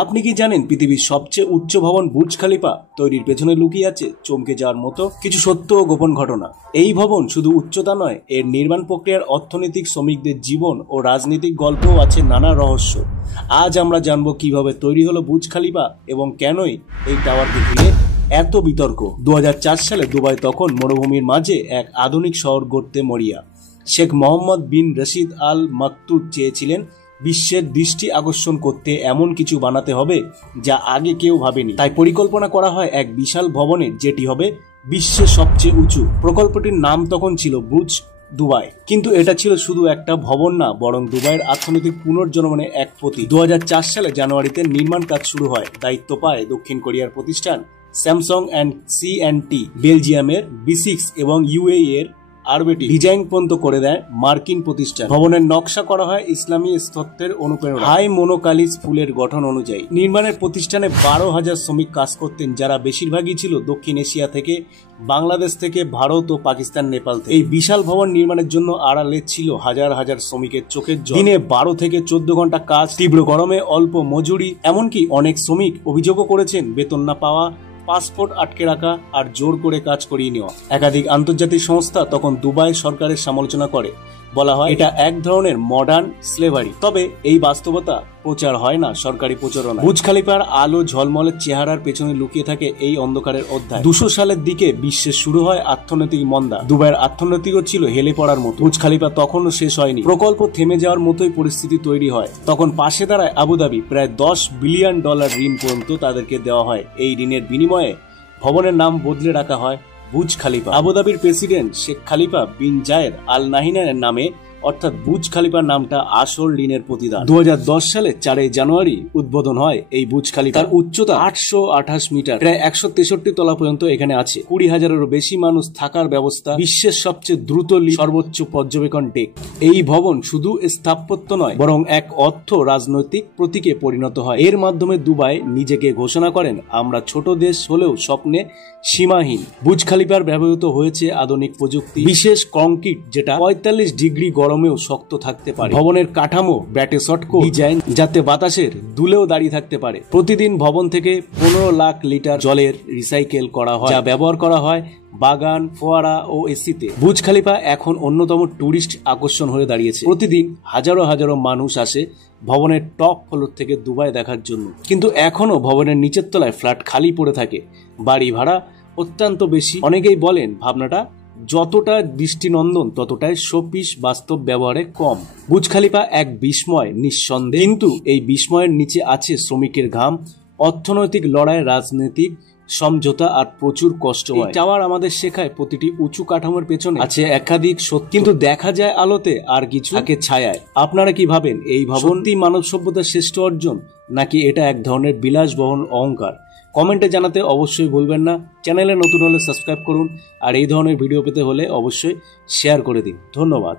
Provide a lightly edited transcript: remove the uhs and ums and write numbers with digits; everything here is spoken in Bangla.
আপনি কি জানেন পৃথিবীর সবচেয়ে উচ্চ ভবন বুর্জ খলিফা তৈরির পেছনে লুকিয়ে আছে চমকে যাওয়ার মতো কিছু সত্য ও গোপন ঘটনা। এই ভবন শুধু উচ্চতা নয়, এর নির্মাণ প্রক্রিয়ার অর্থনৈতিক, শ্রমিকদের জীবন ও রাজনৈতিক গল্পও আছে নানা রহস্য। আজ আমরা জানবো কিভাবে তৈরি হলো বুর্জ খলিফা এবং কেনই এই টাওয়ারকে ঘিরে এত বিতর্ক। 2004 সালে দুবাই তখন মরুভূমির মাঝে এক আধুনিক শহর গড়তে মরিয়া। শেখ মোহাম্মদ বিন রশিদ আল মাকতুম চেয়েছিলেন বিশ্বের দৃষ্টি আকর্ষণ করতে এমন কিছু বানাতে হবে যা আগে কেউ ভাবেনি। তাই পরিকল্পনা করা হয় এক বিশাল ভবনের, যেটি হবে বিশ্বের সবচেয়ে উঁচু। প্রকল্পটির নাম তখন ছিল বুর্জ দুবাই। কিন্তু এটা ছিল শুধু একটা ভবন না, বরং দুবাইয়ের অর্থনৈতিক পুনর্জন্মনের এক প্রতীক। 2004 সালে জানুয়ারিতে নির্মাণ কাজ শুরু হয়। দায়িত্ব পায় দক্ষিণ কোরিয়ার প্রতিষ্ঠান স্যামসাং অ্যান্ড C&T, বেলজিয়ামের B6 এবং UAE এর আরবিটি ডিজাইন পর্যন্ত করে দেয় মার্কিন প্রতিষ্ঠান। ভবনের নকশা করা হয় ইসলামী স্থাপত্যের অনুপ্রেরণা, হাই মোনোকালিস ফুলের গঠন অনুযায়ী। নির্মাণের প্রতিষ্ঠানে 12,000 শ্রমিক কাজ করতেন, যারা বেশিরভাগই ছিল দক্ষিণ এশিয়া থেকে, বাংলাদেশ থেকে, ভারত ও পাকিস্তান, নেপাল থেকে। এই বিশাল ভবন নির্মাণের জন্য আড়ালে ছিল হাজার হাজার শ্রমিকের চোখের জল। দিনে 12 থেকে 14 ঘন্টা কাজ, তীব্র গরমে অল্প মজুরি। এমনকি অনেক শ্রমিক অভিযোগও করেছেন বেতন না পাওয়া, পাসপোর্ট আটকে রাখা আর জোর করে কাজ করিয়ে নেওয়া। একাধিক আন্তর্জাতিক সংস্থা তখন দুবাই সরকারের সমালোচনা করে, বলা হয় এটা এক ধরনের মডার্ন স্লেভারি। তবে এই বাস্তবতা প্রচার হয় না সরকারি প্রচারণা। বুর্জ খলিফার আলো ঝলমলের চেহারার পেছনে লুকিয়ে থাকে এই অন্ধকারের অধ্যায়। 200 সালের দিকে বিশ্বে শুরু হয় অর্থনৈতিক মন্দা। দুবাইয়ের অর্থনৈতিকও ছিল হেলে পড়ার মতো। বুর্জ খলিফা তখনও শেষ হয়নি, প্রকল্প থেমে যাওয়ার মতোই পরিস্থিতি তৈরি হয়। তখন পাশে দাঁড়ায় আবুধাবি। প্রায় $10 বিলিয়ন ঋণ পর্যন্ত তাদেরকে দেওয়া হয়। এই ঋণের বিনিময়ে ভবনের নাম বদলে রাখা হয় বুর্জ খলিফা। আবুধাবির প্রেসিডেন্ট শেখ খালিফা বিন জায়েদ আল নাহিয়ানের নামে, অর্থাৎ বুর্জ খলিফার নামটা আসল ঋণের প্রতিদান। 2010 সালে 4 জানুয়ারি উদ্বোধন হয় এই বুর্জ খলিফা। তার উচ্চতা 828 মিটার, প্রায় 163 তলা পর্যন্ত এখানে আছে। 20,000-এরও বেশি মানুষ থাকার ব্যবস্থা, বিশ্বের সবচেয়ে দ্রুত সর্বোচ্চ পর্যবেক্ষণ ডেক। এই ভবন শুধু স্থাপত্য নয়, বরং এক রাজনৈতিক প্রতীকে পরিণত হয়। এর মাধ্যমে দুবাই নিজেকে ঘোষণা করেন, আমরা ছোট দেশ হলেও স্বপ্নে সীমাহীন। বুর্জ খলিফার ব্যবহৃত হয়েছে আধুনিক প্রযুক্তি, বিশেষ কংক্রিট যেটা 45 ডিগ্রি গরমেও শক্ত থাকতে পারে। ভবনের কাঠামো ব্যাটে শটকো ডিজাইন, যাতে বাতাসের দুলেও দাঁড়িয়ে থাকতে পারে। প্রতিদিন ভবন থেকে 15 লাখ লিটার জলের রিসাইকেল করা হয়, যা ব্যবহার করা হয় বাগান, ফোয়ারা ও এসিতে। বুর্জ খলিফা এখন অন্যতম টুরিস্ট আকর্ষণ হয়ে দাঁড়িয়েছে। প্রতিদিন হাজারো হাজারো মানুষ আসে ভবনের টপ ফ্লোর থেকে দুবাই দেখার জন্য। কিন্তু এখনো ভবনের নিচের তলায় ফ্ল্যাট খালি পড়ে থাকে, বাড়ি ভাড়া অত্যন্ত বেশি। অনেকেই বলেন ভাবনাটা যতটা দৃষ্টিনন্দন ততটাই শোপিস, বাস্তব ব্যবহারে কম। বুর্জ খলিফা এক বিস্ময় নিঃসন্দেহে, কিন্তু এই বিস্ময়ের নিচে আছে শ্রমিকের ঘাম, অর্থনৈতিক লড়াই, রাজনৈতিক সমঝোতা আর প্রচুর কষ্ট। এই টাওয়ার আমাদের শেখায় প্রতিটি উঁচু কাঠামোর পেছনে আছে একাধিক সত্য, কিন্তু দেখা যায় আলোতে আর কিছু থাকে ছায়ায়। আপনারা কি ভাবেন, এই ভবনটি মানব সভ্যতার শ্রেষ্ঠ অর্জন, নাকি এটা এক ধরনের বিলাসবহুল অহংকার? কমেন্টে জানাতে অবশ্যই ভুলবেন না। চ্যানেলে নতুন হলে সাবস্ক্রাইব করুন, আর এই ধরনের ভিডিও পেতে হলে অবশ্যই শেয়ার করে দিন। ধন্যবাদ।